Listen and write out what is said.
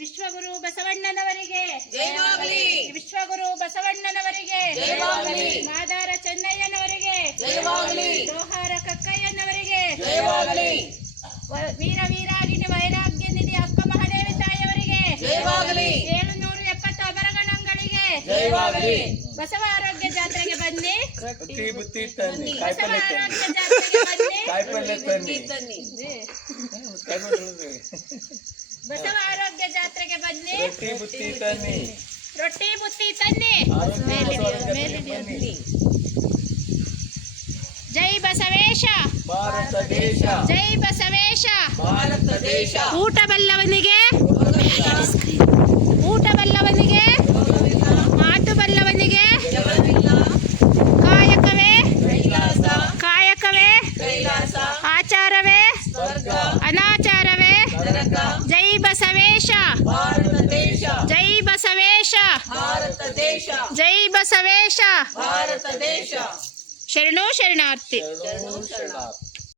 ವಿಶ್ವಗುರು ಬಸವಣ್ಣನವರಿಗೆ ಜಯವಾಗಲಿ. ವಿಶ್ವಗುರು ಬಸವಣ್ಣನವರಿಗೆ ಜಯವಾಗಲಿ. ಮಾದಾರ ಚೆನ್ನಯ್ಯನವರಿಗೆ ಜಯವಾಗಲಿ. ದೋಹಾರ ಕಕ್ಕಯ್ಯನವರಿಗೆ ಜಯವಾಗಲಿ. ವೀರ ವೀರಾಗಿನಿ ವೈರಾಗ್ಯ ನಿಧಿ ಅಕ್ಕ ಮಹಾದೇವಿ ತಾಯಿಯವರಿಗೆ ಜಯವಾಗಲಿ. 770 ಅಮರಗಣಗಳಿಗೆ ಜಯವಾಗಲಿ. ಬಸವ ಆರೋಗ್ಯ ಜಾತ್ರೆಗೆ ಬನ್ನಿ. ರೊಟ್ಟಿ ಬುತ್ತಿ ತನ್ನಿ, ಬಸವ ಕಾಯಿಪಲ್ಲೆ ಆರೋಗ್ಯ ತನ್ನಿ, ಜಾತ್ರೆಗೆ ಬನ್ನಿ. ಕಾಯಿಪಲ್ಲೆ ತನ್ನಿ, ತನ್ನಿ. ಕಾಯಿಪಲ್ಲೆ ಬಸವ ಆರೋಗ್ಯ ಜಾತ್ರೆಗೆ ಬನ್ನಿ. ರೊಟ್ಟಿ ಬುತ್ತಿ ತನ್ನಿ, ರೊಟ್ಟಿ ಬುತ್ತಿ ತನ್ನಿ. ಬನ್ನಿ. ಜೈ ಬಸವೇಶ, ಭಾರತ ದೇಶ, ಜೈ ಬಸವೇಶ. ಭಾರತ ದೇಶ. ಊಟ ಬಲ್ಲವನಿಗೆ, ಊಟ ಬಲ್ಲವನಿಗೆ, ಮಾತು ಬಲ್ಲವನಿಗೆ ಜಗವಿಲ್ಲ. ಕಾಯಕವೇ, ಕೈಲಾಸ. ಕಾಯಕವೇ ಕೈಲಾಸ. ಆಚಾರವೇ ಸ್ವರ್ಗ. ಅನಾಚಾರವೇ. ನರಕ. ಜೈ ಬಸವೇಶ, ಭಾರತ ದೇಶ. ಜೈ ಬಸವೇಶ, ಭಾರತ ದೇಶ. ಜೈ ಬಸವೇಶ. ಭಾರತ ದೇಶ. ಶರಣು ಶರಣಾರ್ಥಿ. ಶರಣು ಶರಣಾರ್ಥಿ.